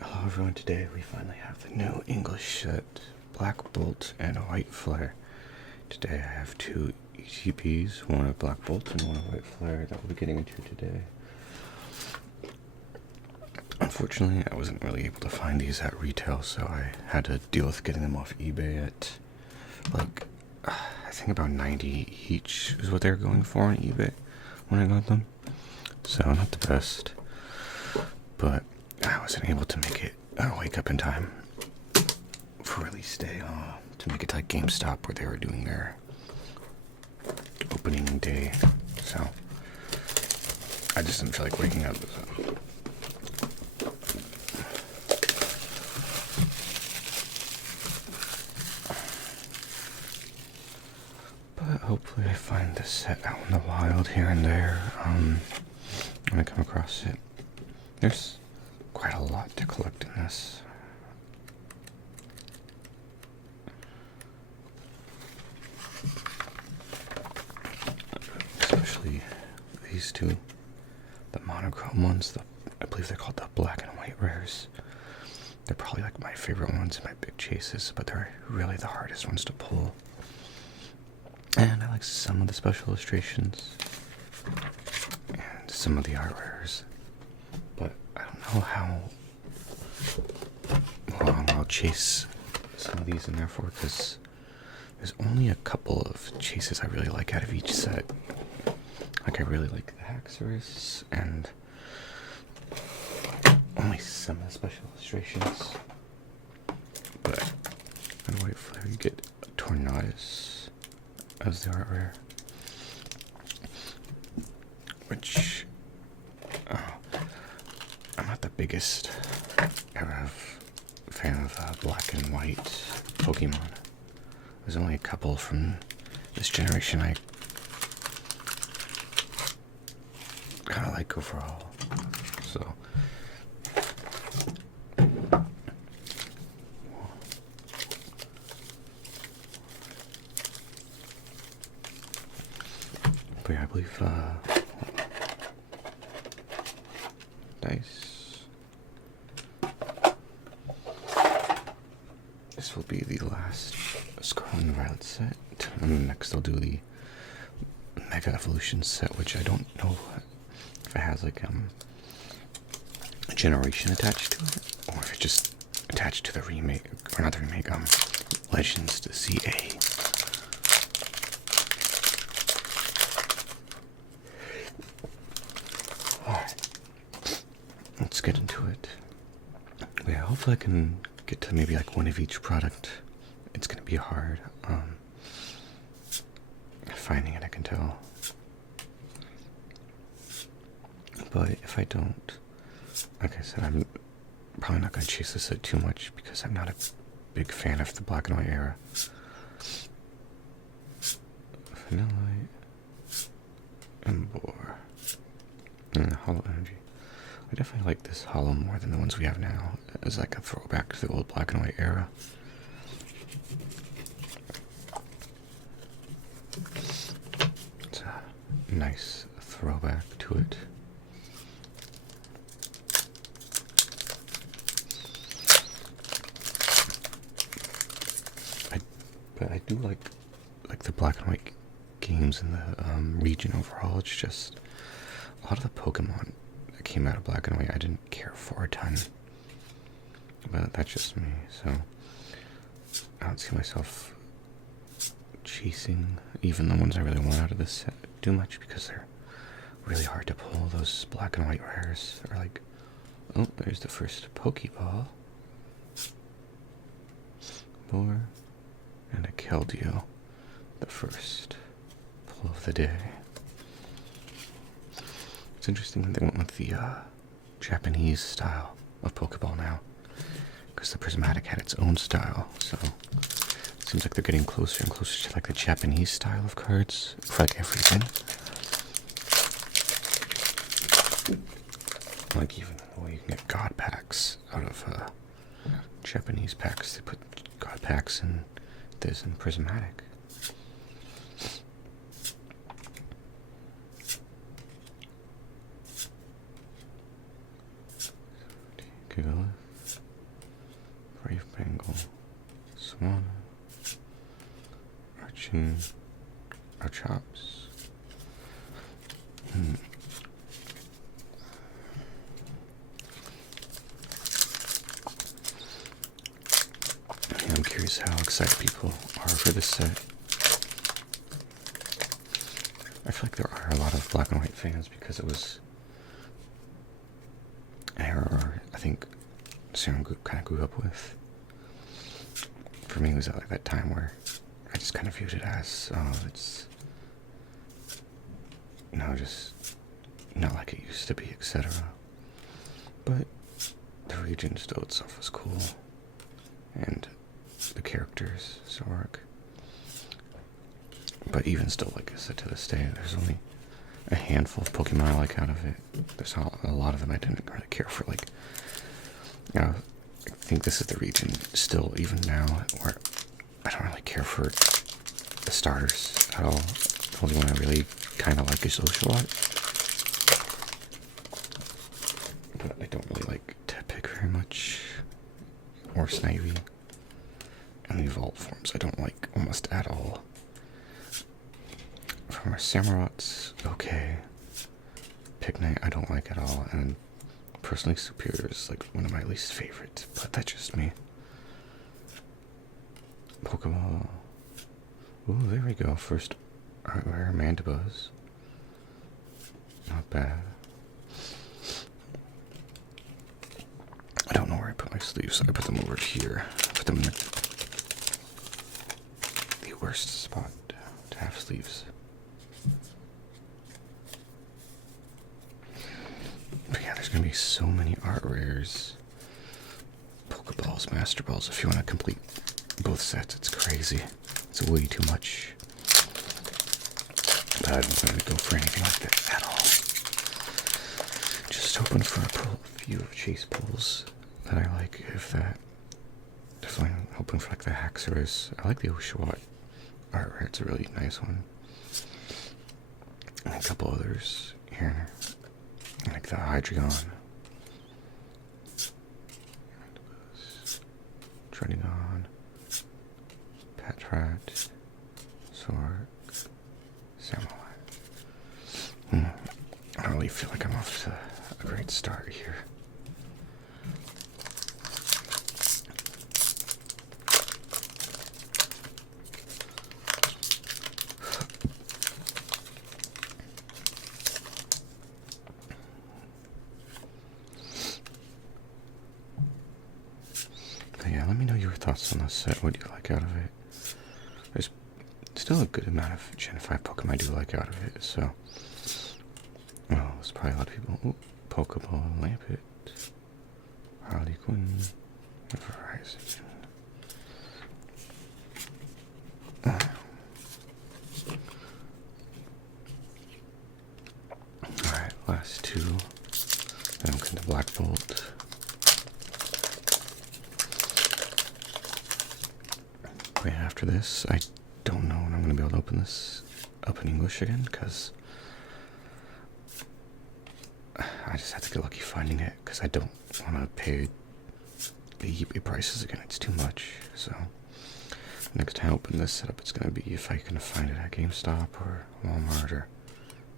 Hello everyone, today we finally have the new English set, Black Bolt and White Flare. Today I have two ETBs, one of Black Bolt and one of White Flare that we'll be getting into today. Unfortunately, I wasn't really able to find these at retail, so I had to deal with getting them off eBay at, I think about 90 each is what they were going for on eBay when I got them. So not the best, but I wasn't able to make it wake up in time for release day to make it to like GameStop where they were doing their opening day. So I just didn't feel like waking up. So. But hopefully I find this set out in the wild here and there when I come across it. There's quite a lot to collect in this. Especially these two, the monochrome ones, I believe they're called the black and white rares. They're probably like my favorite ones in my big chases, but they're really the hardest ones to pull. And I like some of the special illustrations and some of the art rares, but I don't know how long I'll chase some of these in there for, because there's only a couple of chases I really like out of each set. Like, I really like the Haxorus and only some of the special illustrations. But in White Flare you get Tornadus as the art rare, which I'm not the biggest fan of black and white Pokemon. There's only a couple from this generation I kind of like overall, so but yeah, I believe dice. This will be the last Scarlet and Violet set, and next I'll do the Mega Evolution set, which I don't know if it has like a generation attached to it, or if it's just attached to the remake, or not the remake, Legends to ZA. Alright, let's get into it. But yeah, hopefully I can get to maybe like one of each product. It's gonna be hard finding it, I can tell. But if I don't, like I said, I'm probably not gonna chase this set too much because I'm not a big fan of the black and white era. Vanillite, Embor, and Hollow Energy. I definitely like this hollow more than the ones we have now, as like a throwback to the old black and white era. It's a nice throwback to it. But I do like the black and white games in the region overall. It's just a lot of the Pokemon that came out of black and white I didn't care for a ton, but that's just me. So I don't see myself chasing even the ones I really want out of this set too much, because they're really hard to pull. Those black and white rares are like, oh, there's the first Pokeball, Boar, and a Keldeo, the first pull of the day. It's interesting that they went with the Japanese style of Pokeball now, because the Prismatic had its own style, so it seems like they're getting closer and closer to like the Japanese style of cards for like everything. Like even the way you can get God packs out of Japanese packs. They put God packs in this and Prismatic. Give it a lift. Brave Bengal, Swan, Archin, Archops. I'm curious how excited people are for this set. I feel like there are a lot of black and white fans because it was an era I think Sarah kind of grew up with. For me, it was at like that time where I just kind of viewed it as, it's, just not like it used to be, etc. But the region still itself was cool, and the characters, Zork. But even still, like I said, to this day, there's only a handful of Pokemon I like out of it. There's a lot of them I didn't really care for. Like, I think this is the region still, even now, where I don't really care for the starters at all. The only one I really kind of like is Oshawott. But I don't really like Tepig very much, or Snivy. And the evolved forms I don't like almost at all. From our Samurats, okay. Pignite I don't like at all, and personally Superior is like one of my least favorites, but that's just me. Pokeball. Ooh, there we go. First, our Mandibuzz. Not bad. I don't know where I put my sleeves, so I put them over here. I put them in the worst spot to have sleeves. But yeah, there's gonna be so many art rares. Pokeballs, Master Balls. If you want to complete both sets, it's crazy. It's way too much. But I don't going to go for anything like that at all. Just hoping for a few chase pulls that I like, if that. Definitely hoping for like the Haxorus. I like the Oshawott art rare. It's a really nice one. And a couple others here. Like the Hydreigon. Trigon. Patrat. Zork. Samurai. I don't really feel like I'm off to a great start here. But yeah, let me know your thoughts on this set. What do you like out of it? There's still a good amount of Gen 5 Pokemon I do like out of it, so. Well, there's probably a lot of people. Ooh, Pokeball, Lampet, Harley Quinn, and Verizon. Alright, last two. Then I'm going to Black Bolt. Right after this, I don't know when I'm going to be able to open this up in English again, because I just have to get lucky finding it, because I don't want to pay the eBay prices again. It's too much. So next time I open this setup, it's going to be if I can find it at GameStop or Walmart or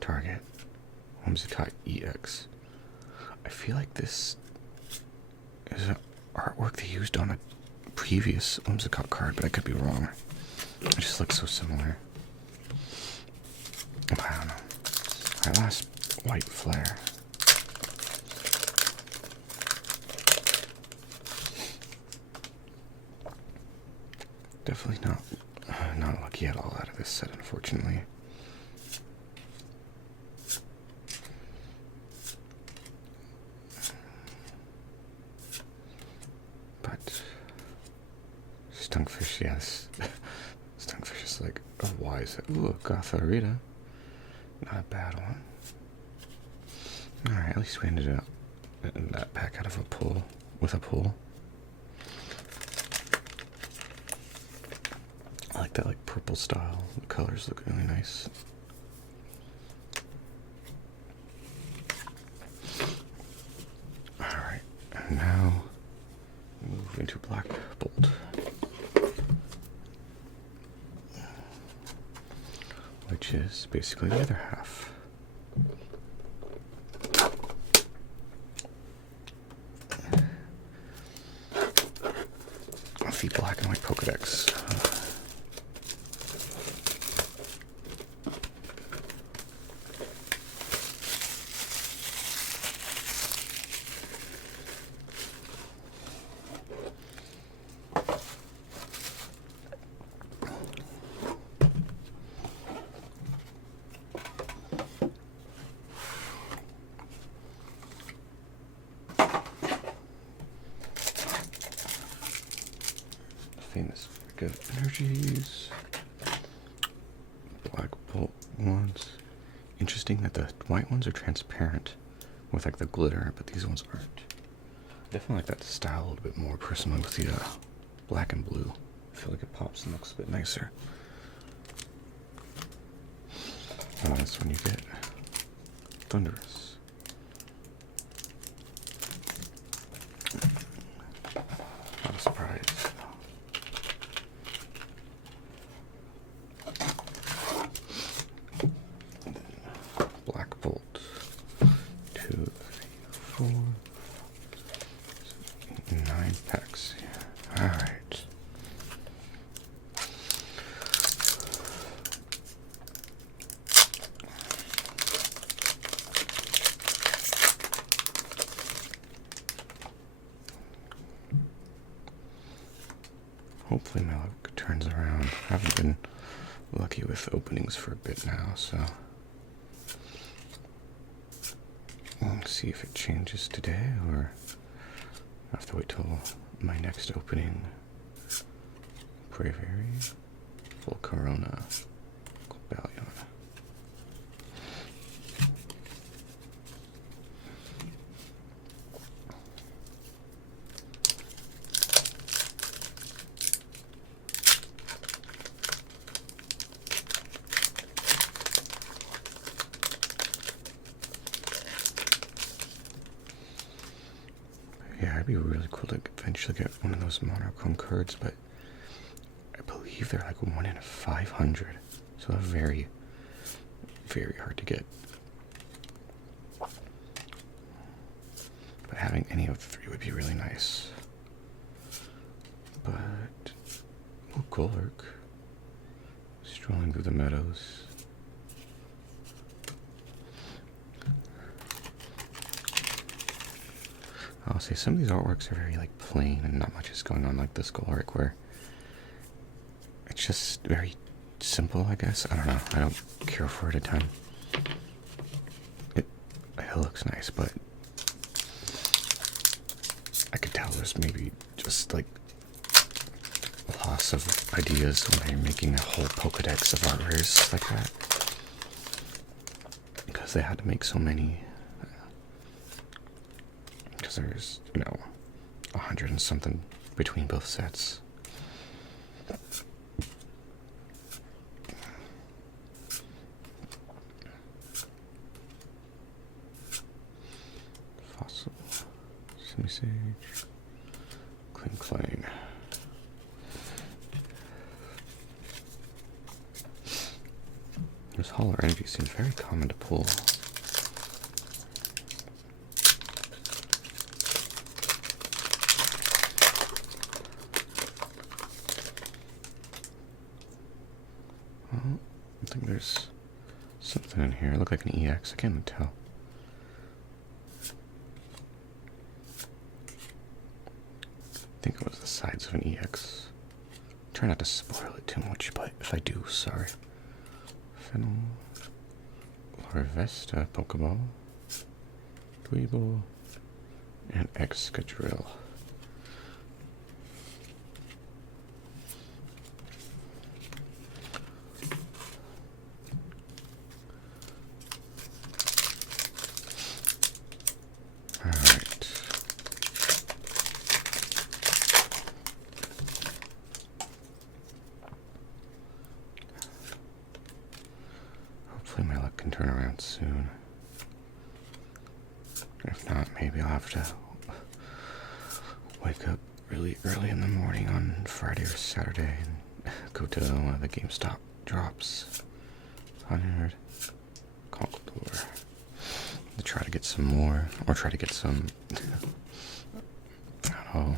Target. Whimsicott EX. I feel like this is an artwork they used on a previous Whimsicott card, but I could be wrong. It just looks so similar. I don't know. Alright, last White Flare. Definitely not lucky at all out of this set, unfortunately. But Stunkfish, yes. Stunkfish is like a wise. Ooh, a Gothorita. Not a bad one. Alright, at least we ended up in that pack out of a pull. With a pull. I like that like purple style. The colors look really nice. Alright, and now move into Black Bolt. Which is basically the other half. Of the black and white Pokedex. Famous Bag of Energies. Black Bolt ones. Interesting that the white ones are transparent with like the glitter, but these ones aren't. Definitely like that style a little bit more personally with the black and blue. I feel like it pops and looks a bit nicer. That's when you get Thunderous. Not a surprise. Black Bolt. 2, 3, 4, 9 packs. Alright. Hopefully my luck turns around. I haven't been lucky with openings for a bit now, so we'll see if it changes today, or I have to wait till my next opening. Bravery, full Corona, Galleon. Yeah, it'd be really cool to eventually get one of those monochrome cards, but I believe they're like 1 in 500, so they're very, very hard to get. But having any of the 3 would be really nice. But, oh, Golurk, strolling through the meadows. I'll say some of these artworks are very like plain and not much is going on, like this Golurk, where it's just very simple, I guess. I don't know. I don't care for it a ton. It looks nice, but I could tell there's maybe just like loss of ideas when they're making a whole Pokedex of art rares like that. Because they had to make so many. Because there's, 100 and something between both sets. Fossil, Semi-Sage, Clang. This Holler Energy seems very common to pull. I think there's something in here. It looked like an EX. I can't tell. I think it was the sides of an EX. Try not to spoil it too much, but if I do, sorry. Fennel, Larvesta, Pokeball, Dweeble, and Excadrill. Hopefully my luck can turn around soon. If not, maybe I'll have to wake up really early in the morning on Friday or Saturday and go to one of the GameStop drops. 100 Conquistador. To try to get some more, or try to get some, I don't know.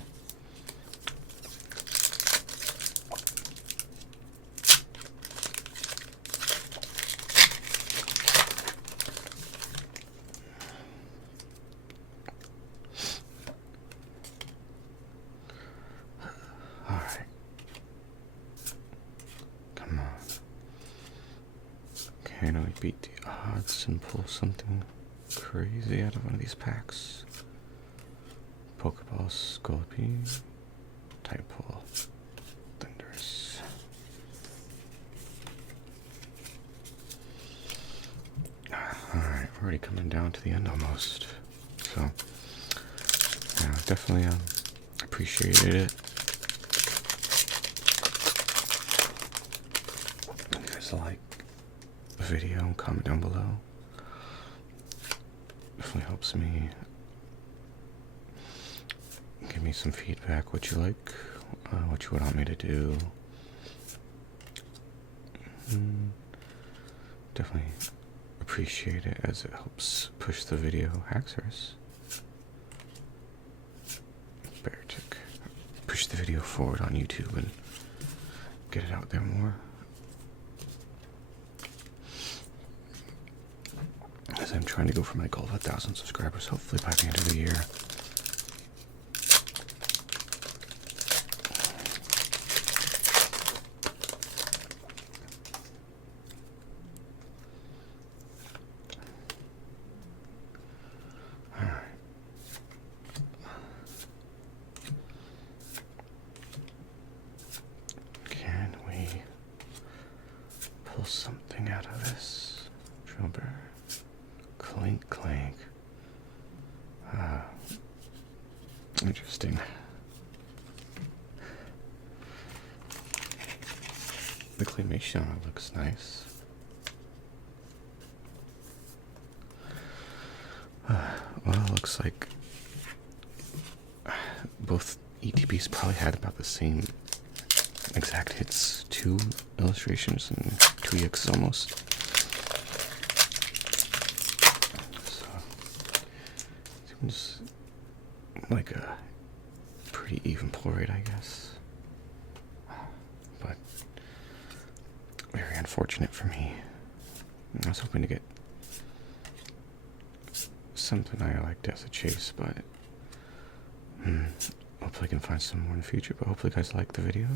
Alright. Come on. Can we beat the odds and pull something crazy out of one of these packs? Pokeball, Scolipede, type pull, Thundurus. Alright, we're already coming down to the end almost. So, yeah, definitely appreciated it. If you guys like the video, comment down below. Definitely helps me. Give me some feedback, what you like, what you would want me to do. Definitely appreciate it as it helps push the video hackers. Beartick. Push the video forward on YouTube and get it out there more. As I'm trying to go for my goal of 1,000 subscribers, hopefully by the end of the year. Pull something out of this. Drillbur. Clink, clank. Interesting. The claymation on it looks nice. Well, it looks like both ETBs probably had about the same exact hits, 2 illustrations and 2 EXs almost. So, seems like a pretty even pull rate, I guess. But very unfortunate for me. I was hoping to get something I liked as a chase, but hopefully I can find some more in the future. But hopefully you guys like the video.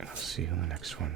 And I'll see you in the next one.